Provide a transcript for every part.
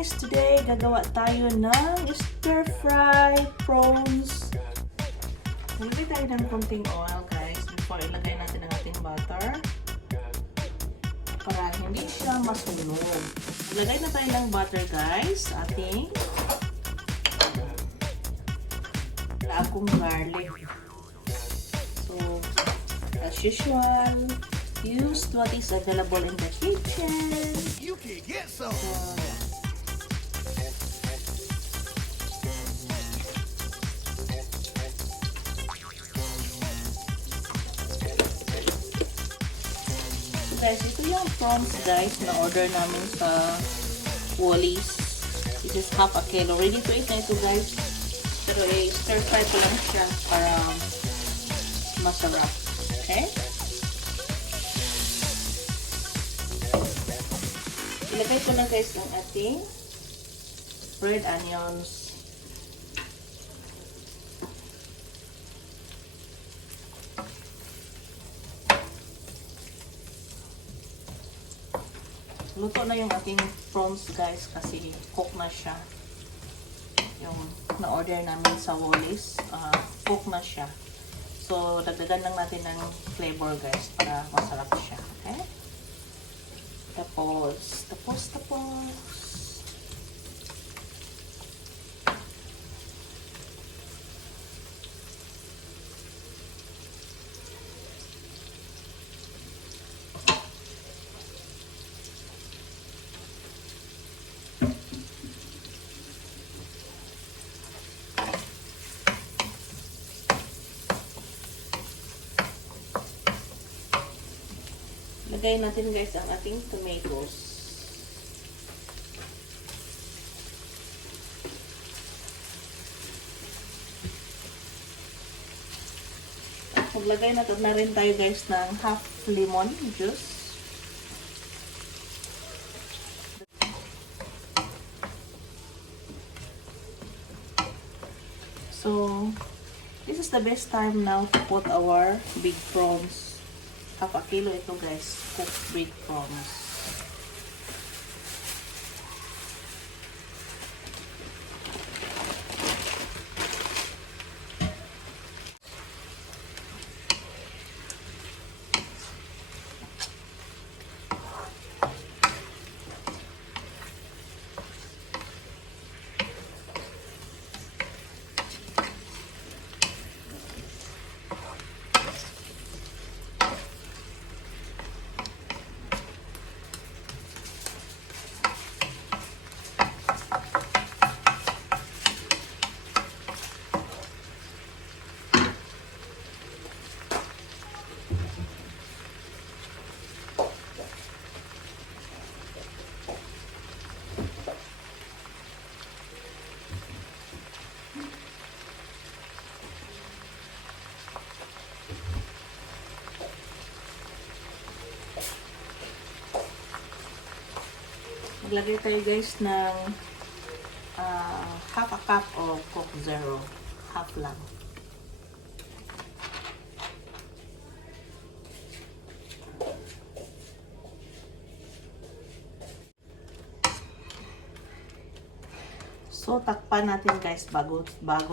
guys! Today, gagawa tayo ng stir-fry prawns. Ilagay tayo ng konting oil guys before ilagay natin ang ating butter para hindi siya masunog. Ilagay na tayo ng butter guys sa ating akong garlic. So, as usual, use what is available in the kitchen. You can get some. Guys, ito yung prawns guys na order namin sa Wally's. This is half a kilo. Ready to eat na ito guys. Pero stir fry ko lang siya para masarap. Okay? Ilagay ko na guys ang ating red onions. Luto na yung ating prawns guys kasi cook na siya. Yung na-order namin sa Wally's, cook na siya. So, dagdagan lang natin ng flavor guys para masarap siya. Okay? Tapos. Lagay natin guys ang ating tomatoes. Maglagay na rin tayo guys ng half lemon juice. So, this is the best time now to put our big prawns. Half a kilo ito guys, cooked big prawns. Maglagay tayo guys ng half a cup of Coke Zero. Half lang. So, takpan natin guys bago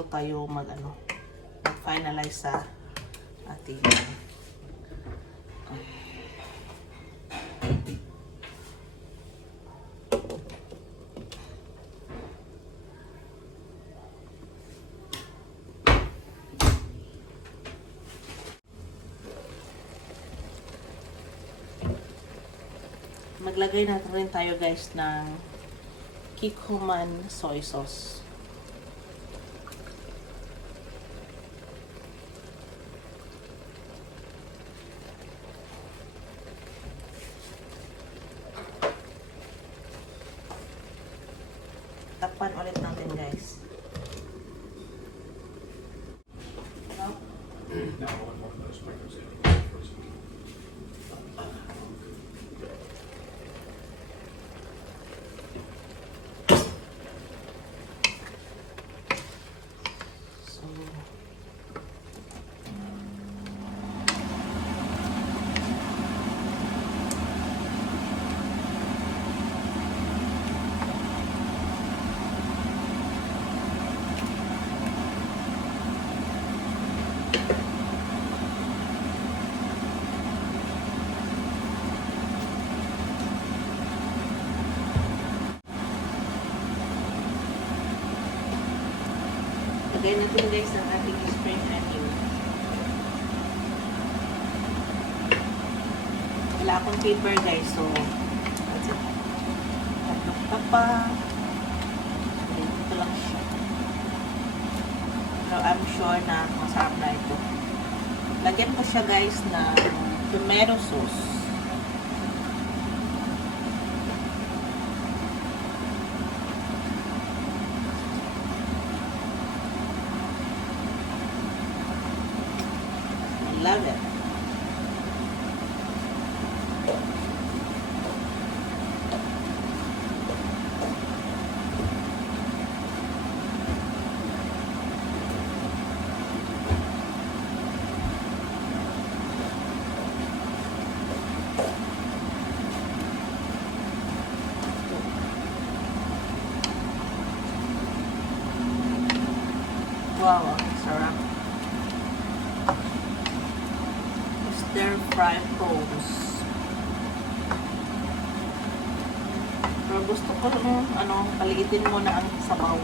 tayo mag-finalize sa ating maglagay natin rin tayo guys ng kikkoman soy sauce. Takpan ulit natin guys. Ganyan din guys ang ating spring onion. Wala akong paper guys, so that's it. Tapa. Ito lang siya. Pero I'm sure na masarap na ito. Lagyan ko siya guys na tomato sauce. I love it. Wow, ang sarap. Stir-fry prawns. Pero gusto ko paliitin mo na ang sabaw.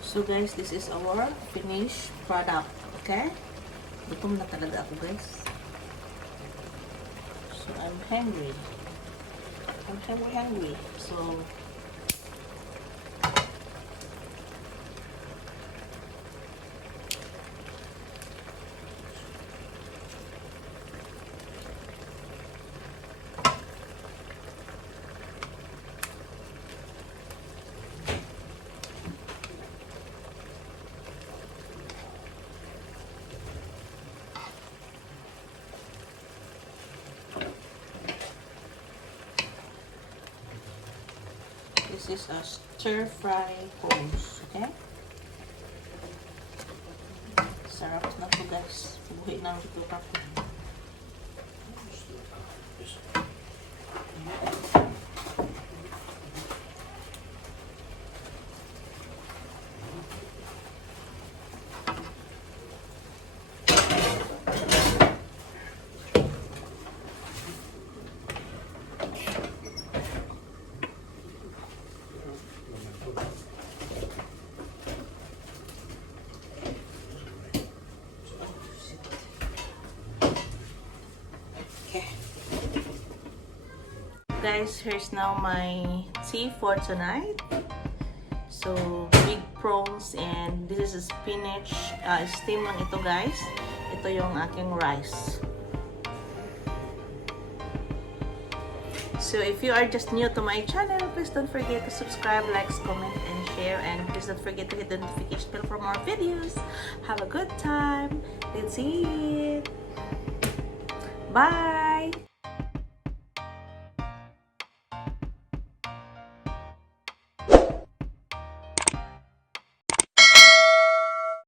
So guys, this is our finished product. Okay? Gutom na talaga ako guys. So I'm hungry. I'm hungry. So this is a stir-fry prawns, okay? Sarap na to guys. Buhay na ito pa ko. Guys, here's now my tea for tonight. So, big prawns and this is a spinach. Steam lang ito guys. Ito yung aking rice. So, if you are just new to my channel, please don't forget to subscribe, like, comment, and share. And please don't forget to hit the notification bell for more videos. Have a good time. Let's eat. Bye!